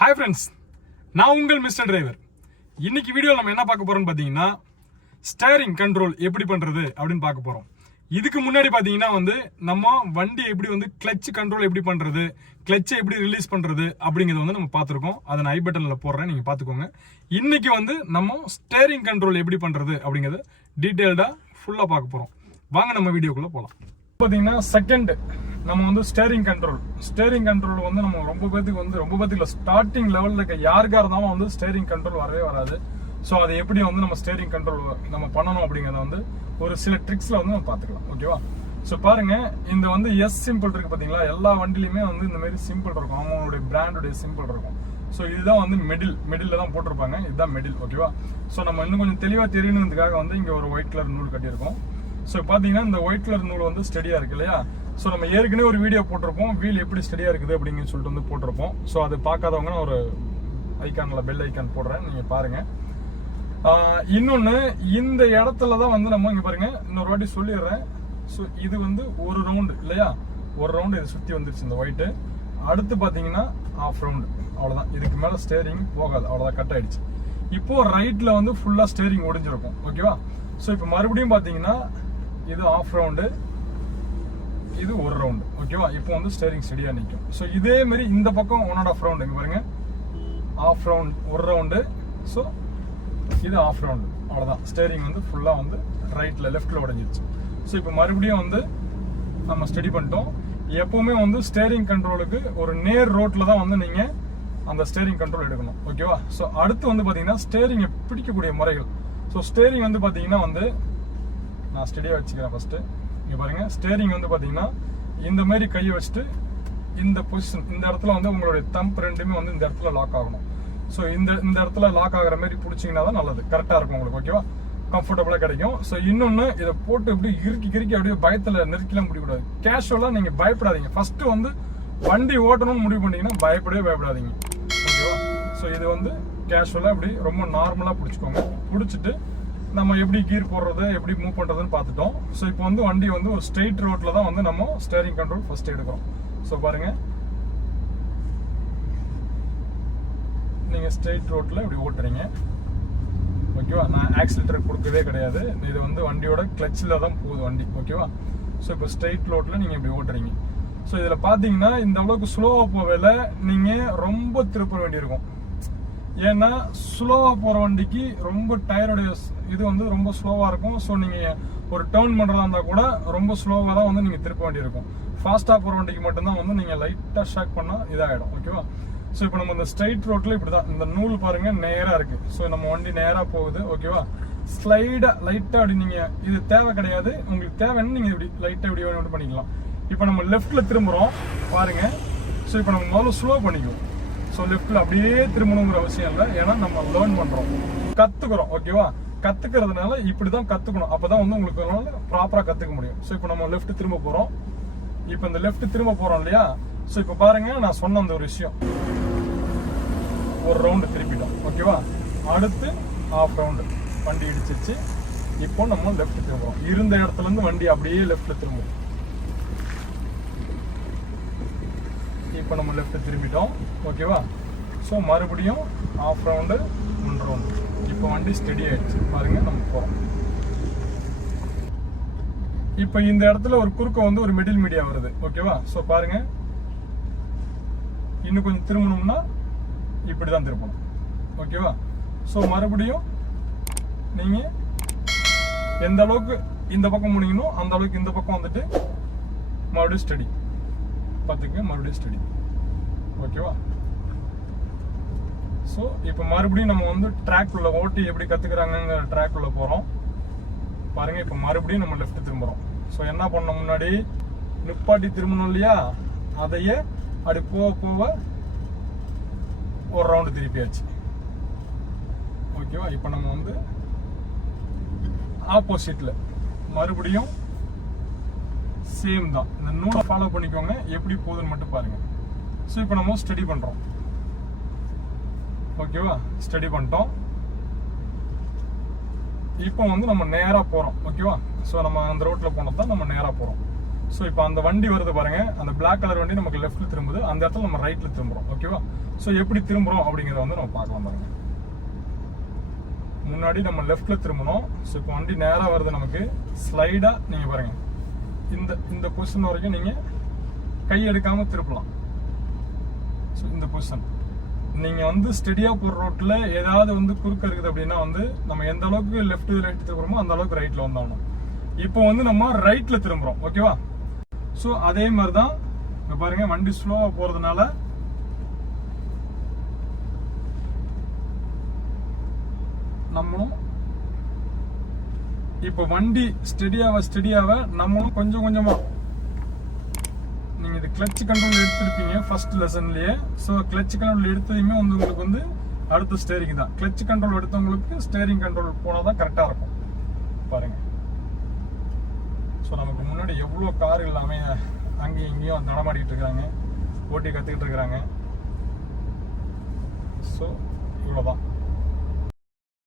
Hi friends, நான் உங்கள் mister driver. இன்னைக்கு வீடியோவில் நம்ம என்ன பார்க்க போறோம்னு பார்த்தீங்கன்னா ஸ்டேரிங் கண்ட்ரோல் எப்படி பண்றது அப்படின்னு பார்க்க போறோம். இதுக்கு முன்னாடி பார்த்தீங்கன்னா நம்ம வண்டி எப்படி கிளட்ச் கண்ட்ரோல் எப்படி பண்றது, கிளட்சை எப்படி ரிலீஸ் பண்றது அப்படிங்கறத நம்ம பார்த்துருக்கோம். அதை நான் ஐ பட்டன்ல போடுறேன், நீங்க பார்த்துக்கோங்க. இன்னைக்கு நம்ம ஸ்டேரிங் கண்ட்ரோல் எப்படி பண்றது அப்படிங்கறத டீடைல்டா ஃபுல்லா பார்க்க போறோம். வாங்க நம்ம வீடியோக்குள்ள போலாம். பார்த்தீங்கன்னா செகண்ட் நம்ம ஸ்டேரிங் கண்ட்ரோல் நம்ம ரொம்ப பேத்துக்கு ஸ்டார்டிங் லெவல்ல இருக்க யாருக்கா இருந்தாலும் ஸ்டேரிங் கண்ட்ரோல் வரவே வராது. ஸோ அதை எப்படி நம்ம ஸ்டேரிங் கண்ட்ரோல் நம்ம பண்ணணும் அப்படிங்கறத ஒரு சில ட்ரிக்ஸ்ல நம்ம பார்த்துக்கலாம். ஓகேவா? ஸோ பாருங்க, இந்த எஸ் சிம்பிள் இருக்கு பாத்தீங்களா, எல்லா வண்டிலையுமே இந்த மாதிரி சிம்பிள் இருக்கும், அவங்களுடைய பிராண்டுடைய சிம்பிள் இருக்கும். ஸோ இதுதான் மிடில் தான் போட்டிருப்பாங்க, இதுதான் மிடில். ஓகேவா? ஸோ நம்ம இன்னும் கொஞ்சம் தெளிவா தெரியணுன்றதுக்காக இங்க ஒரு ஒயிட் கலர் நூல் கட்டியிருக்கோம். ஸோ பாத்தீங்கன்னா இந்த ஒயிட் கலர் நூல் ஸ்டெடியா இருக்கு இல்லையா. ஸோ நம்ம ஏற்கனவே ஒரு வீடியோ போட்டிருப்போம், வீல் எப்படி ஸ்டெடியா இருக்குது அப்படின்னு சொல்லிட்டு போட்டிருப்போம். ஸோ அது பார்க்காதவங்க ஒரு ஐக்கான்ல பெல் ஐக்கான் போடுறேன், நீங்க பாருங்க. இன்னொன்னு, இந்த இடத்துல தான் நம்ம இங்க பாருங்க, இன்னொரு வாட்டி சொல்லிடுறேன். ஸோ இது ஒரு ரவுண்டு இல்லையா, ஒரு ரவுண்டு இது சுத்தி வந்துருச்சு இந்த ஒயிட்டு. அடுத்து பாத்தீங்கன்னா ஆஃப் ரவுண்டு, அவ்வளவுதான். இதுக்கு மேல ஸ்டேரிங் போகாது, அவ்வளவுதான், கட் ஆயிடுச்சு. இப்போ ரைட்ல ஃபுல்லா ஸ்டேரிங் ஒடிஞ்சிருக்கும். ஓகேவா? ஸோ இப்போ மறுபடியும் பாத்தீங்கன்னா இது ஆஃப் ரவுண்டு, இது ஒரு ரவுண்டு. ஓகேவா? இப்போ ஸ்டேரிங் ஸ்டெடியா நிற்கும். ஸோ இதே மாதிரி இந்த பக்கம் 1.5 ரவுண்டு, இங்க பாருங்க, ஆஃப் ரவுண்ட் ஒரு ரவுண்டு. ஸோ இது ஆஃப் ரவுண்டு, அவ்வளவுதான். ஸ்டேரிங் ஃபுல்லா ரைட்ல லெஃப்ட்ல உடஞ்சிருச்சு. ஸோ இப்போ மறுபடியும் நம்ம ஸ்டடி பண்ணிட்டோம். எப்பவுமே ஸ்டேரிங் கண்ட்ரோலுக்கு ஒரு நேர் ரோட்ல தான் நீங்க அந்த ஸ்டேரிங் கண்ட்ரோல் எடுக்கணும். ஓகேவா? ஸோ அடுத்து பாத்தீங்கன்னா ஸ்டேரிங்கை பிடிக்கக்கூடிய முறைகள். ஸோ ஸ்டேரிங் பாத்தீங்கன்னா நான் ஸ்டெடியா வச்சுக்கிறேன் ஃபர்ஸ்ட். இங்க பாருங்க, ஸ்டேரிங் பாத்தீங்கன்னா இந்த மாதிரி கையை வச்சுட்டு இந்த பொசிஷன், இந்த இடத்துல உங்களுடைய தம்ப் ரெண்டுமே இந்த இடத்துல லாக் ஆகணும். ஸோ இந்த இடத்துல லாக் ஆகிற மாதிரி பிடிச்சிங்கன்னா தான் நல்லது, கரெக்டா இருக்கும் உங்களுக்கு. ஓகேவா? கம்ஃபர்டபுளா கிடைக்கும். ஸோ இன்னொன்னு, இதை போட்டு இப்படி இறுக்கி அப்படியே பயத்துல நெருக்கலாம் முடியக்கூடாது. கேஷுவலா நீங்க பயப்படாதீங்க. ஃபர்ஸ்ட் வண்டி ஓட்டணும்னு முடிவு பண்ணீங்கன்னா பயப்படாதீங்க. ஓகேவா? ஸோ இது கேஷுவலா இப்படி ரொம்ப நார்மலா பிடிச்சிக்கோங்க. பிடிச்சிட்டு நம்ம எப்படி கீர் போடுறது, எப்படி மூவ் பண்றதுன்னு பார்த்துட்டோம். ஸோ இப்போ வண்டி ஒரு ஸ்ட்ரெயிட் ரோட்ல தான் நம்ம ஸ்டேரிங் கண்ட்ரோல் ஃபர்ஸ்ட் எடுக்கிறோம். ஸோ பாருங்க, நீங்க ஸ்ட்ரெயிட் ரோட்ல இப்படி ஓட்டுறீங்க. ஓகேவா? நான் ஆக்சிலேட்டர் கொடுக்கவே கிடையாது, இது வண்டியோட கிளட்சில் தான் போகுது வண்டி. ஓகேவா? ஸோ இப்போ ஸ்ட்ரெயிட் ரோட்ல நீங்க இப்படி ஓட்டுறீங்க. ஸோ இதுல பாத்தீங்கன்னா இந்த அளவுக்கு ஸ்லோவா போகல, நீங்க ரொம்ப திருப்ப வேண்டியிருக்கும். ஏன்னா ஸ்லோவா போற வண்டிக்கு ரொம்ப டயருடைய இது ரொம்ப ஸ்லோவா இருக்கும். ஸோ நீங்க ஒரு டேர்ன் பண்றதா இருந்தா கூட ரொம்ப ஸ்லோவா தான் நீங்க திருப்ப வேண்டியிருக்கும். ஃபாஸ்டா போற வண்டிக்கு மட்டும்தான் நீங்க லைட்டா ஷாக் பண்ணா இதாகிடும். ஓகேவா? ஸோ இப்போ நம்ம இந்த ஸ்ட்ரைட் ரோட்ல இப்படிதான், இந்த நூல் பாருங்க நேரா இருக்கு. ஸோ நம்ம வண்டி நேரா போகுது. ஓகேவா? ஸ்லைடா லைட்டா அப்படி, நீங்க இது தேவை கிடையாது, உங்களுக்கு தேவைன்னு நீங்க இப்படி லைட்டா இப்படி பண்ணிக்கலாம். இப்போ நம்ம லெஃப்ட்ல திரும்புறோம் பாருங்க. ஸோ இப்போ நம்ம முதல்ல ஸ்லோ பண்ணிக்குவோம். ஸோ லெஃப்ட்ல அப்படியே திரும்பணுங்கிற அவசியம் இல்லை, ஏன்னா நம்ம லேர்ன் பண்றோம், கத்துக்கிறோம். ஓகேவா? கத்துக்கிறதுனால இப்படிதான் கத்துக்கணும், அப்பதான் உங்களுக்கு ப்ராப்பரா கத்துக்க முடியும். ஸோ இப்போ நம்ம லெஃப்ட் திரும்ப போறோம். இப்போ இந்த லெஃப்ட் திரும்ப போறோம் இல்லையா. ஸோ இப்போ பாருங்க, நான் சொன்ன அந்த ஒரு விஷயம், ஒரு ரவுண்டு திருப்பிட்டோம். ஓகேவா? அடுத்து ஆஃப் ரவுண்டு, வண்டி இடிச்சிருச்சு. இப்போ நம்ம லெஃப்ட் திரும்புறோம். இருந்த இடத்துல இருந்து வண்டி அப்படியே லெஃப்ட்ல திரும்பும். இப்போ நம்ம லெஃப்ட் திரும்பிட்டோம். ஓகேவா? ஸோ மறுபடியும் ஆஃப் ரவுண்டு, 1 ரவுண்டு. இப்போ வண்டி ஸ்டெடி ஆயிடுச்சு. பாருங்க, நம்ம போறோம். இப்போ இந்த இடத்துல ஒரு குறுக்க ஒரு மிடில் மீடியா வருது. ஓகேவா? ஸோ பாருங்க, இன்னும் கொஞ்சம் திரும்பணும்னா இப்படிதான் திரும்பணும். ஓகேவா? ஸோ மறுபடியும் நீங்க எந்த அளவுக்கு இந்த பக்கம் முடியணும் அந்த அளவுக்கு இந்த பக்கம் மறுபடியும் ஸ்டடி பார்த்துக்க, மறுபடியும் ஸ்டடி. ஓகேவா? ஸோ இப்போ மறுபடியும் நம்ம ட்ராக் உள்ள ஓட்டி எப்படி கத்துக்கிறாங்க ட்ராக் உள்ள போறோம் பாருங்க. இப்போ மறுபடியும் நம்ம லெஃப்ட் திரும்புறோம். ஸோ என்ன பண்ணோம், முன்னாடி நிப்பாட்டி திரும்பணும் இல்லையா, அதையே அப்படி போக ஒரு ரவுண்டு திருப்பியாச்சு. ஓகேவா? இப்போ நம்ம ஆப்போசிட்ல மறுபடியும் சேம் தான், இந்த நூலை ஃபாலோ பண்ணிக்கோங்க, எப்படி போகுதுன்னு மட்டும் பாருங்க. ஸோ இப்போ நம்ம ஸ்டடி பண்றோம். ஓகேவா? ஸ்டடி பண்ணிட்டோம். இப்போ நம்ம நேரா போறோம். ஓகேவா? ஸோ நம்ம அந்த ரோட்ல போனது தான் நம்ம நேரா போறோம். ஸோ இப்போ அந்த வண்டி வருது பாருங்க, அந்த பிளாக் கலர் வண்டி நமக்கு லெஃப்ட்ல திரும்புது, அந்த இடத்துல நம்ம ரைட்ல திரும்புறோம். ஓகேவா? ஸோ எப்படி திரும்புறோம் அப்படிங்கிறத வந்து நம்ம பார்க்கலாம் பாருங்க. முன்னாடி நம்ம லெஃப்ட்ல திரும்பணும். ஸோ இப்போ வண்டி நேராக வருது நமக்கு, ஸ்லைடா நீங்க பாருங்க இந்த பொசிஷன் வரைக்கும் நீங்க கை எடுக்காம திருப்பலாம். ஸோ இந்த பொசிஷன் நீங்க வந்து ஸ்டெடியா போற ரோட்ல ஏதாவது வந்து குறுக்க இருக்குது அப்படின்னா வந்து நம்ம எந்த அளவுக்கு லெஃப்ட் ரைட் திரும்புறோமோ அந்த அளவுக்கு ரைட்ல வந்தாகணும். இப்போ வந்து நம்ம ரைட்ல திரும்புறோம். ஓகேவா? ஸோ அதே மாதிரி தான் இங்க பாருங்க, வண்டி ஸ்லோவா போறதுனால நம்மளும் இப்போ வண்டி ஸ்டெடியாவ நம்மளும் கொஞ்சம் கொஞ்சமா, நீங்க இது கிளட்ச் கண்ட்ரோல் எடுத்திருப்பீங்க ஃபர்ஸ்ட் லெசன்லயே. ஸோ கிளட்ச் கண்ட்ரோல் எடுத்ததுமே வந்து உங்களுக்கு வந்து அடுத்த ஸ்டேரிங் தான். கிளட்ச் கண்ட்ரோல் எடுத்தவங்களுக்கு ஸ்டேரிங் கண்ட்ரோல் போனாதான் கரெக்டா இருக்கும். பாருங்க, ஸோ நமக்கு முன்னாடி எவ்வளோ கார் எல்லாமே அங்கேயும் இங்கேயும் நடமாடிட்டு இருக்காங்க, ஓட்டி கத்துக்கிட்டு இருக்கிறாங்க. ஸோ இவ்வளோதான்.